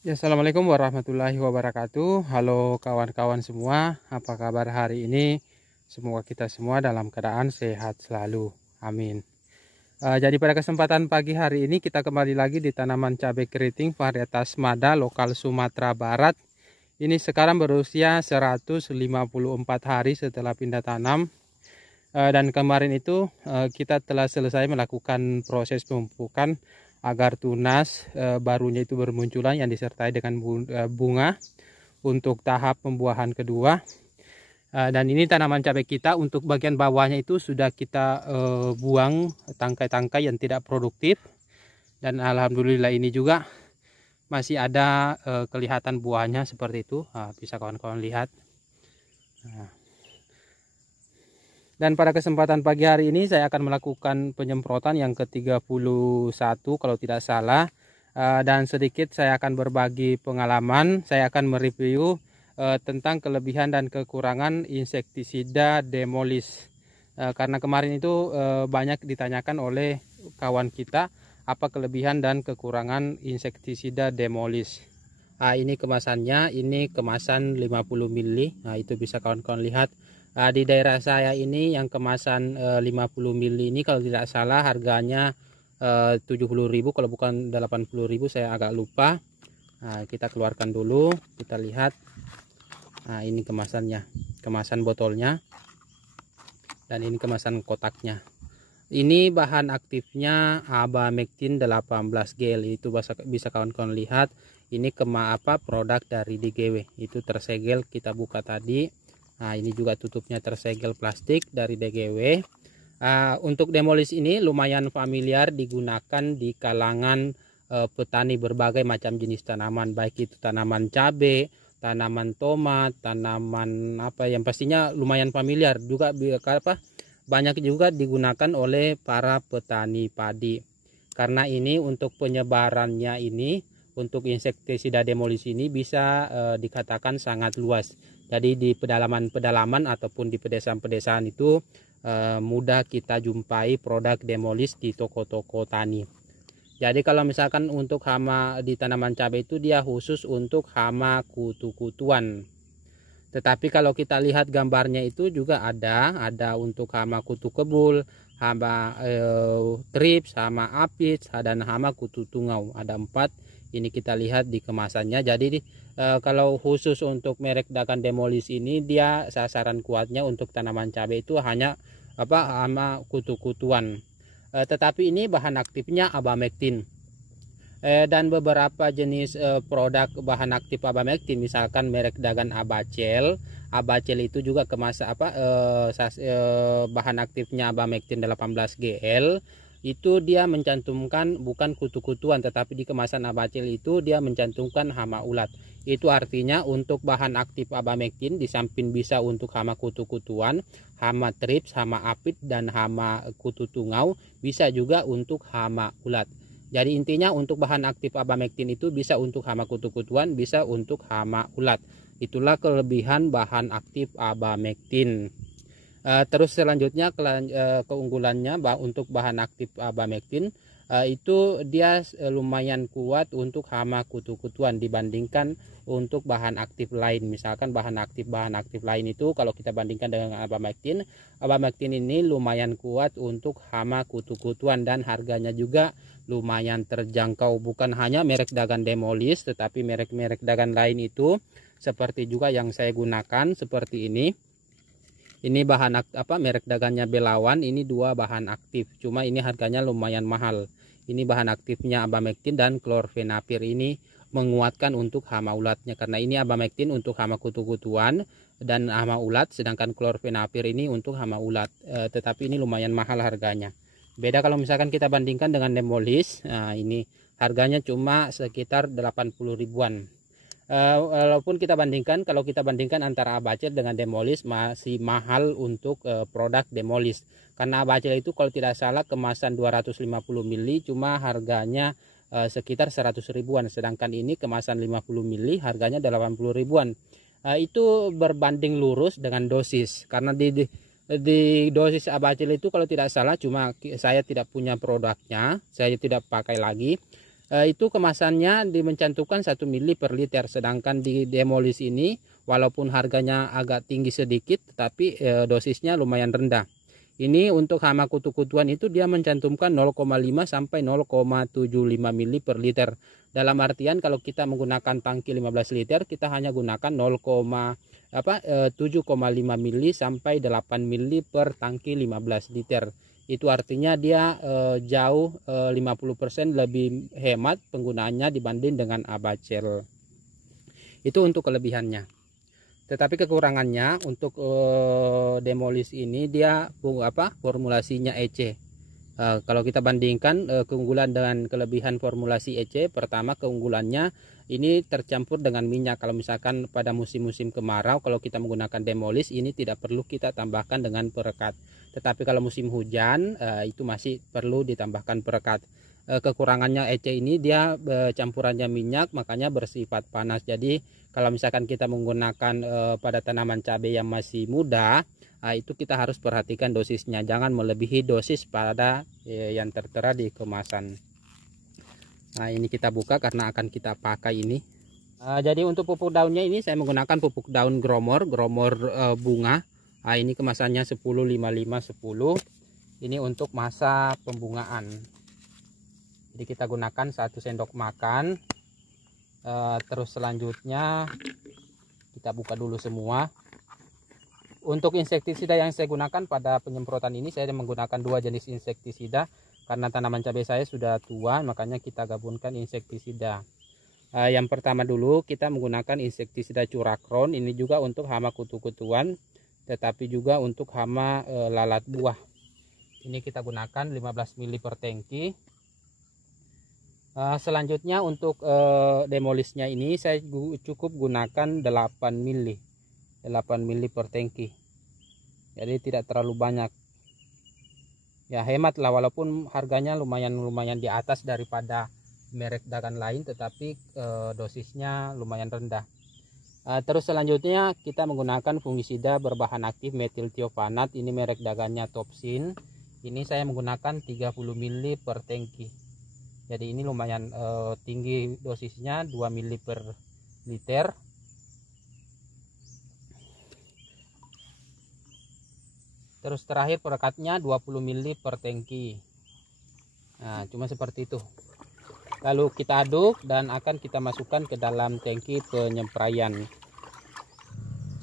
Ya, assalamualaikum warahmatullahi wabarakatuh. Halo kawan-kawan semua, apa kabar hari ini? Semoga kita semua dalam keadaan sehat selalu. Amin. Jadi pada kesempatan pagi hari ini kita kembali lagi di tanaman cabai keriting varietas Mada lokal Sumatera Barat. Ini sekarang berusia 154 hari setelah pindah tanam. Dan kemarin itu kita telah selesai melakukan proses pemupukan agar tunas barunya itu bermunculan yang disertai dengan bunga untuk tahap pembuahan kedua. Dan ini tanaman cabai kita untuk bagian bawahnya itu sudah kita buang tangkai-tangkai yang tidak produktif, dan alhamdulillah ini juga masih ada kelihatan buahnya seperti itu. Bisa kawan-kawan lihat. Dan pada kesempatan pagi hari ini saya akan melakukan penyemprotan yang ke-31 kalau tidak salah. Dan sedikit saya akan berbagi pengalaman. Saya akan mereview tentang kelebihan dan kekurangan insektisida Demolis. Karena kemarin itu banyak ditanyakan oleh kawan kita apa kelebihan dan kekurangan insektisida Demolis. Ini kemasannya, ini kemasan 50 ml. Nah, itu bisa kawan-kawan lihat. Di daerah saya ini yang kemasan 50 ml ini kalau tidak salah harganya 70.000, kalau bukan 80.000, saya agak lupa. Kita keluarkan dulu, kita lihat. Ini kemasannya, kemasan botolnya, dan ini kemasan kotaknya. Ini bahan aktifnya Abamectin 18 gel. Itu bisa kawan-kawan lihat. Ini produk dari DGW. Itu tersegel, kita buka tadi. Ini juga tutupnya tersegel plastik dari DGW. Untuk Demolis ini lumayan familiar digunakan di kalangan petani berbagai macam jenis tanaman, baik itu tanaman cabai, tanaman tomat, tanaman yang pastinya lumayan familiar juga. Banyak juga digunakan oleh para petani padi. Karena ini untuk penyebarannya ini, untuk insektisida Demolis ini bisa dikatakan sangat luas. Jadi di pedalaman-pedalaman ataupun di pedesaan-pedesaan itu mudah kita jumpai produk Demolis di toko-toko tani. Jadi kalau misalkan untuk hama di tanaman cabai itu dia khusus untuk hama kutu-kutuan. Tetapi kalau kita lihat gambarnya itu juga ada untuk hama kutu kebul, hama trips, hama apis, dan hama kutu tungau. Ada 4. Ini kita lihat di kemasannya. Jadi kalau khusus untuk merek Dakan Demolis ini, dia sasaran kuatnya untuk tanaman cabai itu hanya hama kutu-kutuan. Tetapi ini bahan aktifnya Abamectin. Dan beberapa jenis produk bahan aktif Abamectin, misalkan merek Dagan Abacel. Abacel itu juga bahan aktifnya Abamectin 18 GL. Itu dia mencantumkan bukan kutu-kutuan, tetapi di kemasan Abacel itu dia mencantumkan hama ulat. Itu artinya untuk bahan aktif Abamectin di samping bisa untuk hama kutu-kutuan, hama trips, hama apit, dan hama kutu tungau, bisa juga untuk hama ulat. Jadi intinya untuk bahan aktif Abamectin itu bisa untuk hama kutu-kutuan, bisa untuk hama ulat. Itulah kelebihan bahan aktif Abamectin. Terus selanjutnya keunggulannya untuk bahan aktif Abamectin itu dia lumayan kuat untuk hama kutu-kutuan dibandingkan untuk bahan aktif lain. Misalkan bahan aktif lain itu kalau kita bandingkan dengan Abamectin ini lumayan kuat untuk hama kutu-kutuan, dan harganya juga lumayan terjangkau. Bukan hanya merek Dagan Demolis, tetapi merek-merek Dagan lain itu seperti juga yang saya gunakan seperti ini. Ini bahan merek Dagannya Belawan, ini 2 bahan aktif, cuma ini harganya lumayan mahal. Ini bahan aktifnya Abamectin dan Chlorfenapir ini menguatkan untuk hama ulatnya, karena ini Abamectin untuk hama kutu-kutuan dan hama ulat, sedangkan Chlorfenapir ini untuk hama ulat. Tetapi ini lumayan mahal harganya. Beda kalau misalkan kita bandingkan dengan Demolis. Ini harganya cuma sekitar 80 ribuan. Walaupun kalau kita bandingkan antara Abacel dengan Demolis, masih mahal untuk produk Demolis. Karena Abacel itu kalau tidak salah kemasan 250 ml cuma harganya sekitar 100 ribuan. Sedangkan ini kemasan 50 ml harganya 80 ribuan. Itu berbanding lurus dengan dosis. Karena di dosis Abacel itu kalau tidak salah, cuma saya tidak punya produknya, saya tidak pakai lagi. Itu kemasannya mencantumkan 1 ml per liter, sedangkan di Demolis ini walaupun harganya agak tinggi sedikit tetapi dosisnya lumayan rendah. Ini untuk hama kutu-kutuan itu dia mencantumkan 0,5 sampai 0,75 ml per liter. Dalam artian kalau kita menggunakan tangki 15 liter kita hanya gunakan 7,5 ml sampai 8 ml per tangki 15 liter. Itu artinya dia jauh 50% lebih hemat penggunaannya dibanding dengan Abacel. Itu untuk kelebihannya. Tetapi kekurangannya untuk Demolis ini dia formulasinya EC. Kalau kita bandingkan keunggulan dengan kelebihan formulasi EC, pertama keunggulannya ini tercampur dengan minyak. Kalau misalkan pada musim-musim kemarau kalau kita menggunakan Demolis ini tidak perlu kita tambahkan dengan perekat. Tetapi kalau musim hujan itu masih perlu ditambahkan perekat. Kekurangannya EC ini dia campurannya minyak, makanya bersifat panas. Jadi kalau misalkan kita menggunakan pada tanaman cabai yang masih muda, itu kita harus perhatikan dosisnya, jangan melebihi dosis pada yang tertera di kemasan. Nah, ini kita buka karena akan kita pakai ini. Jadi untuk pupuk daunnya ini saya menggunakan pupuk daun gromor bunga. Ini kemasannya 10 55 10. Ini untuk masa pembungaan. Jadi kita gunakan 1 sendok makan. Terus selanjutnya kita buka dulu semua. Untuk insektisida yang saya gunakan pada penyemprotan ini, saya menggunakan 2 jenis insektisida karena tanaman cabai saya sudah tua, makanya kita gabungkan insektisida. Yang pertama dulu kita menggunakan insektisida Curacron. Ini juga untuk hama kutu-kutuan, tetapi juga untuk hama lalat buah. Ini kita gunakan 15 ml per tangki. Selanjutnya untuk Demolisnya ini saya cukup gunakan 8 ml per tangki. Jadi tidak terlalu banyak. Ya hemat lah, walaupun harganya lumayan di atas daripada merek dagan lain, tetapi dosisnya lumayan rendah. Terus selanjutnya kita menggunakan fungisida berbahan aktif metiltiofenat. Ini merek dagannya Topsin. Ini saya menggunakan 30 ml per tangki. Jadi ini lumayan tinggi dosisnya, 2 ml per liter. Terus terakhir perekatnya 20 ml per tangki. Nah, cuma seperti itu. Lalu kita aduk dan akan kita masukkan ke dalam tangki penyempraian.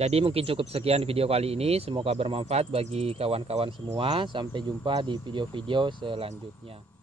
Jadi mungkin cukup sekian video kali ini. Semoga bermanfaat bagi kawan-kawan semua. Sampai jumpa di video-video selanjutnya.